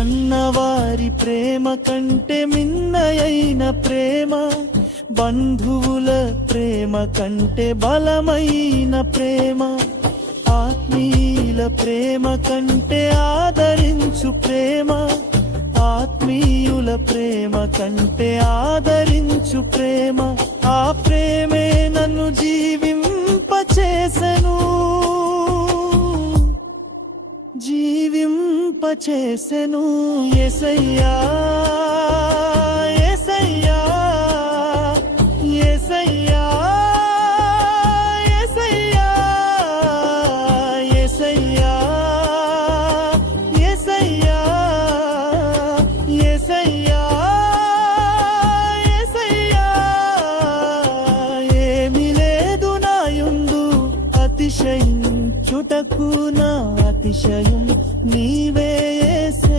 కన్నవారి ప్రేమ కంటే మిన్నయైన ప్రేమ, బంధువుల ప్రేమ కంటే బలమైన ప్రేమ, ఆత్మీయుల ప్రేమ కంటే ఆదరించు ప్రేమ, ఆత్మీయుల ప్రేమ కంటే ఆదరించు ప్రేమ, ఆ ప్రేమే నన్ను జీవింపచేసెను, జీవింపచేసెను. యేసయ్యా యేసయ్యా యేసయ్యా యేసయ్యా యేసయ్యా యేసయ్యా యేసయ్యా యేసయ్యా. ఏమీ లేదు నాయందు అతిశయించుటకు, నా అతిశయం